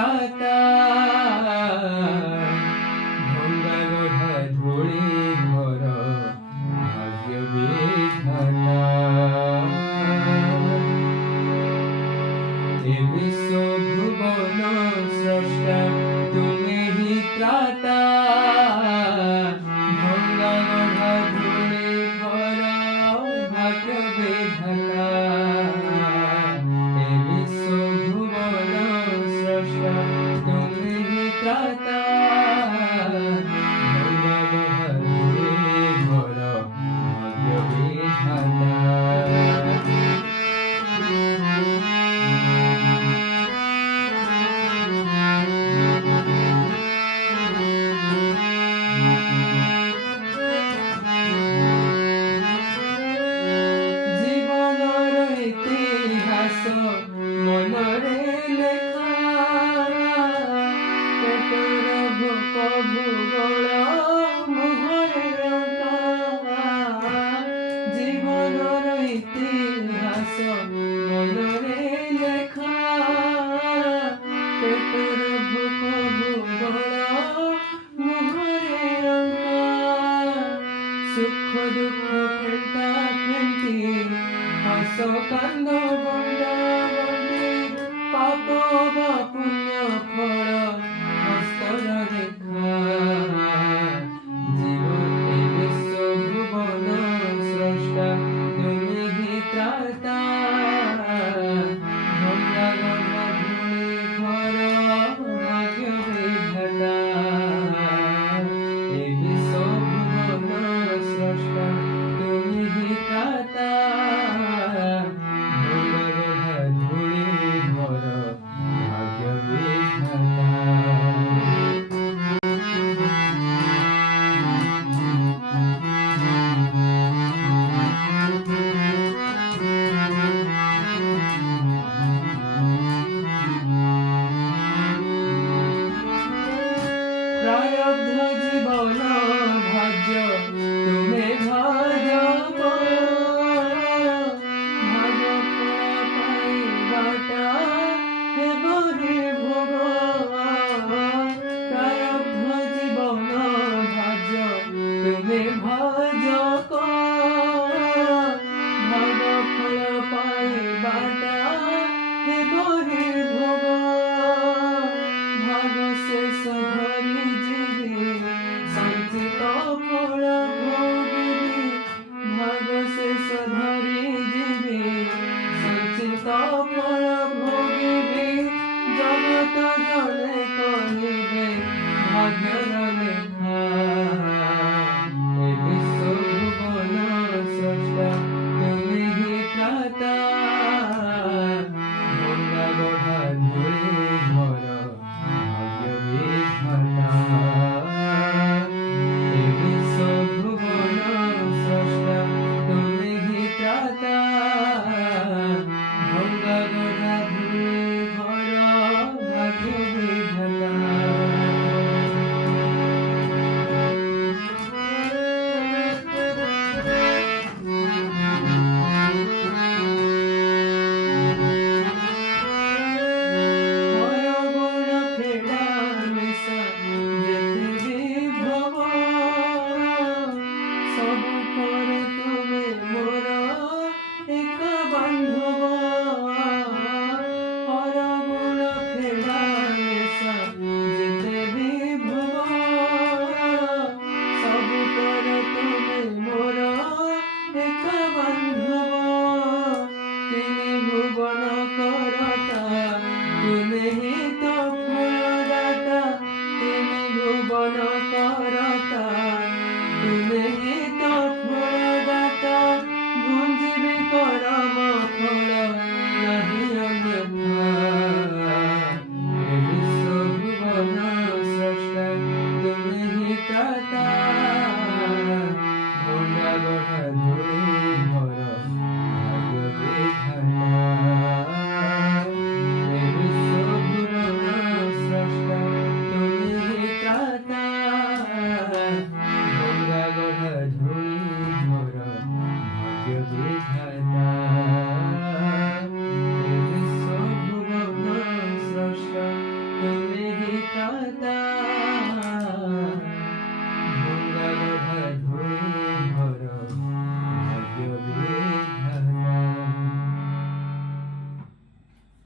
ত্রাতা ভঙ্গা গড়া ধূলি ঘর ভাগ্য বিধাতা এ বিশ্ব ভুবন স্রষ্টা তুমি হি ত্রাতা ভঙ্গা গড়া ধূলি ঘর ভাগ্য বিধাতা এ বিশ্ব ভুবন স্রষ্টা তুমি হি ত্রাতা ভঙ্গা গড়া ধূলি ঘর ভাগ্য বিধাতা মনরে লেখা পেটর ভোক ভূগোল মুহরে রঙা জীবনর ইতিহাস মনরে লেখা পেটর ভোক ভূগোল মুহরে রঙা সুখ দুঃখ খেলতা খেলতি হাস কান্দ বন্দ পাপ বা পুণ্য ফল হস্তর দেখা জীবন এ বিশ্ব ভুবন স্রষ্টা তুমি হি ত্রাতা ভঙ্গা গড়া ধূলি ঘর ভাগ্য বিধাতা এ বিশ্ব ভুবন স্রষ্টা তুমি হি ত্রাতা ভঙ্গা গড়া ধূলি ঘর ভাগ্য বিধাতা প্রারব্ধ জীবন ভাজ্য তুমি ভাজব ভাগ পাইবাটা হেবরে ভোগ